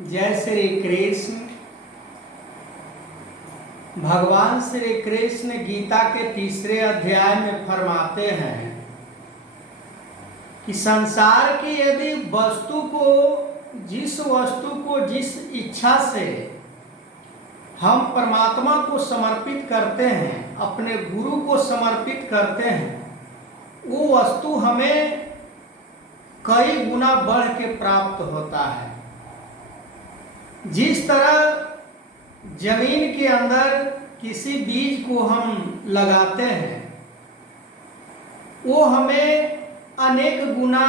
जय श्री कृष्ण। भगवान श्री कृष्ण गीता के तीसरे अध्याय में फरमाते हैं कि संसार की यदि जिस वस्तु को जिस इच्छा से हम परमात्मा को समर्पित करते हैं, अपने गुरु को समर्पित करते हैं, वो वस्तु हमें कई गुना बढ़ के प्राप्त होता है। जिस तरह जमीन के अंदर किसी बीज को हम लगाते हैं, वो हमें अनेक गुना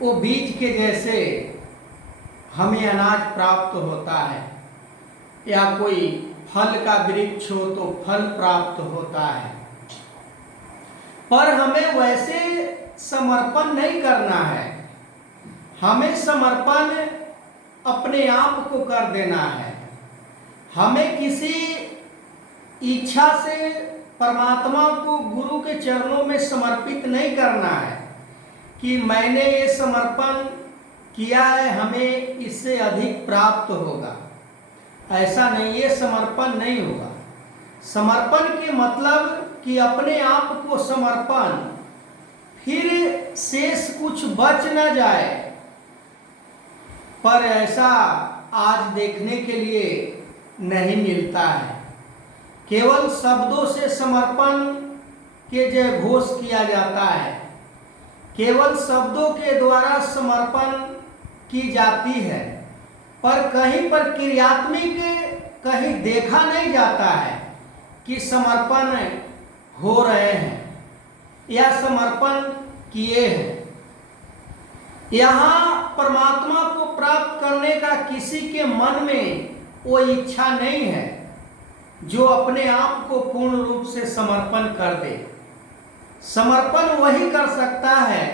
वो बीज के जैसे हमें अनाज प्राप्त होता है, या कोई फल का वृक्ष हो तो फल प्राप्त होता है। पर हमें वैसे समर्पण नहीं करना है, हमें समर्पण अपने आप को कर देना है। हमें किसी इच्छा से परमात्मा को गुरु के चरणों में समर्पित नहीं करना है कि मैंने ये समर्पण किया है, हमें इससे अधिक प्राप्त होगा। ऐसा नहीं, ये समर्पण नहीं होगा। समर्पण के मतलब कि अपने आप को समर्पण, फिर शेष कुछ बच न जाए। पर ऐसा आज देखने के लिए नहीं मिलता है। केवल शब्दों से समर्पण के जय घोष किया जाता है, केवल शब्दों के द्वारा समर्पण की जाती है, पर कहीं पर क्रियात्मक कहीं देखा नहीं जाता है कि समर्पण हो रहे हैं या समर्पण किए हैं। यहाँ परमात्मा को प्राप्त करने का किसी के मन में वो इच्छा नहीं है जो अपने आप को पूर्ण रूप से समर्पण कर दे। समर्पण वही कर सकता है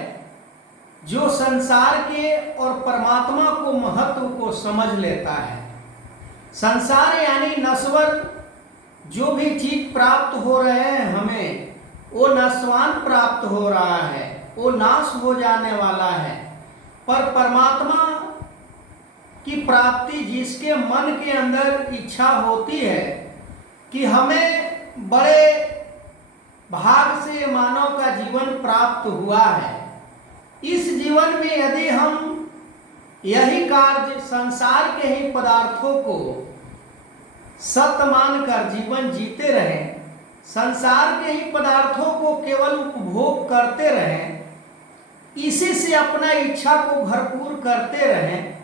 जो संसार के और परमात्मा को महत्व को समझ लेता है। संसार यानी नश्वर जो भी चीज प्राप्त हो रहे हैं हमें, वो नश्वान प्राप्त हो रहा है, वो नाश हो जाने वाला है। पर परमात्मा की प्राप्ति जिसके मन के अंदर इच्छा होती है कि हमें बड़े भाग से मानव का जीवन प्राप्त हुआ है, इस जीवन में यदि हम यही कार्य संसार के ही पदार्थों को सत्य मानकर जीवन जीते रहें, संसार के ही पदार्थों को केवल उपभोग करते रहें, इसी से अपना इच्छा को भरपूर करते रहें,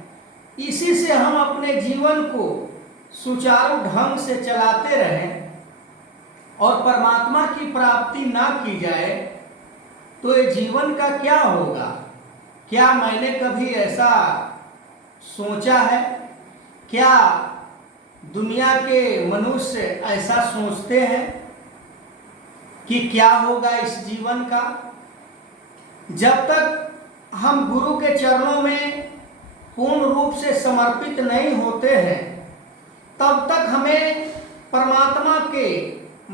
इसी से हम अपने जीवन को सुचारू ढंग से चलाते रहें और परमात्मा की प्राप्ति ना की जाए, तो ये जीवन का क्या होगा? क्या मैंने कभी ऐसा सोचा है? क्या दुनिया के मनुष्य ऐसा सोचते हैं कि क्या होगा इस जीवन का? जब तक हम गुरु के चरणों में पूर्ण रूप से समर्पित नहीं होते हैं, तब तक हमें परमात्मा के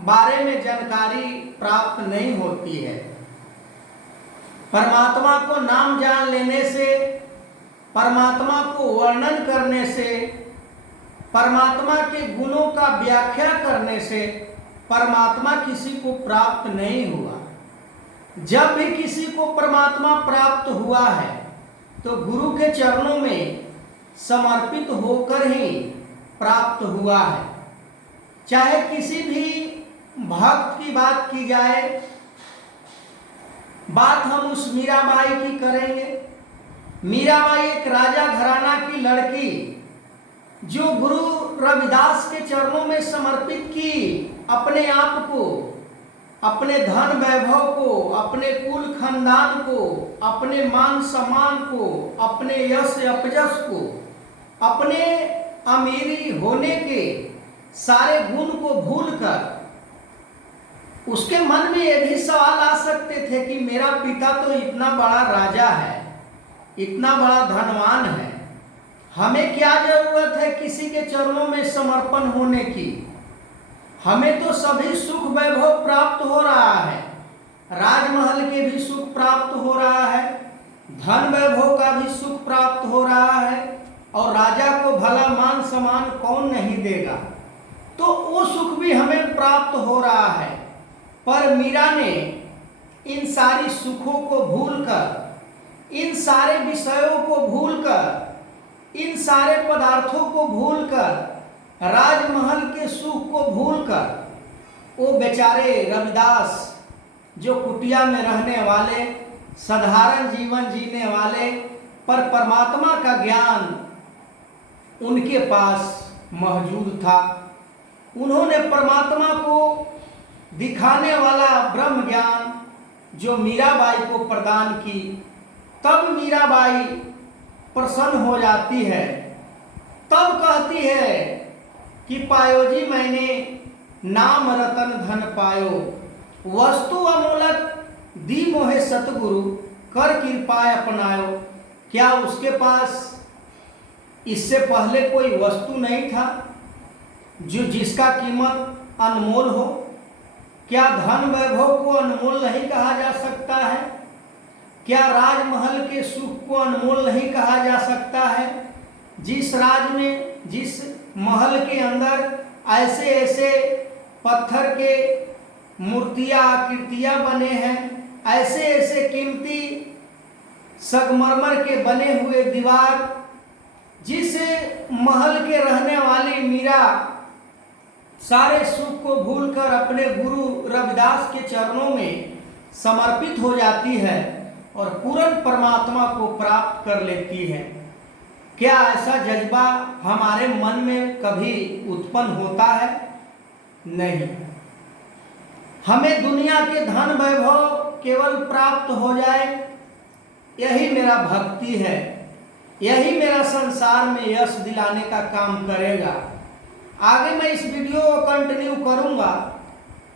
बारे में जानकारी प्राप्त नहीं होती है। परमात्मा को नाम जान लेने से, परमात्मा को वर्णन करने से, परमात्मा के गुणों का व्याख्या करने से परमात्मा किसी को प्राप्त नहीं हुआ। जब भी किसी को परमात्मा प्राप्त हुआ है तो गुरु के चरणों में समर्पित होकर ही प्राप्त हुआ है। चाहे किसी भी भक्त की बात की जाए, बात हम उस मीराबाई की करेंगे। मीराबाई एक राजा घराना की लड़की जो गुरु रविदास के चरणों में समर्पित की अपने आप को, अपने धन वैभव को, अपने कुल खानदान को, अपने मान सम्मान को, अपने यश अपजस को, अपने अमीरी होने के सारे गुण को भूलकर, उसके मन में ये भी सवाल आ सकते थे कि मेरा पिता तो इतना बड़ा राजा है, इतना बड़ा धनवान है, हमें क्या जरूरत है किसी के चरणों में समर्पण होने की? हमें तो सभी सुख वैभव प्राप्त हो रहा है, राजमहल के भी सुख प्राप्त हो रहा है, धन वैभव का भी सुख प्राप्त हो रहा और राजा को भला मान सम्मान कौन नहीं देगा। तो वो सुख भी हमें प्राप्त हो रहा है, पर मीरा ने इन सारी सुखों को भूलकर, इन सारे विषयों को भूलकर, इन सारे पदार्थों को भूलकर, राजमहल के सुख को भूलकर वो बेचारे रविदास जो कुटिया में रहने वाले, साधारण जीवन जीने वाले, पर परमात्मा का ज्ञान उनके पास मौजूद था। उन्होंने परमात्मा को दिखाने वाला ब्रह्म ज्ञान जो मीराबाई को प्रदान की, तब मीराबाई प्रसन्न हो जाती है। तब कहती है कि पायो जी मैंने नाम रतन धन पायो, वस्तु अमूलक दी मोहे सतगुरु, कर कृपा अपनायो। क्या उसके पास इससे पहले कोई वस्तु नहीं था जो जिसका कीमत अनमोल हो? क्या धन वैभव को अनमोल नहीं कहा जा सकता है? क्या राजमहल के सुख को अनमोल नहीं कहा जा सकता है? जिस राज में, जिस महल के अंदर ऐसे ऐसे पत्थर के मूर्तियां आकृतियां बने हैं, ऐसे ऐसे कीमती संगमरमर के बने हुए दीवार, जिस महल के रहने वाली मीरा सारे सुख को भूलकर अपने गुरु रविदास के चरणों में समर्पित हो जाती है और पूर्ण परमात्मा को प्राप्त कर लेती है। क्या ऐसा जज्बा हमारे मन में कभी उत्पन्न होता है? नहीं। हमें दुनिया के धन वैभव केवल प्राप्त हो जाए, यही मेरा भक्ति है, यही मेरा संसार में यश दिलाने का काम करेगा। आगे मैं इस वीडियो को कंटिन्यू करूंगा।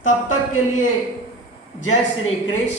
तब तक के लिए जय श्री कृष्ण।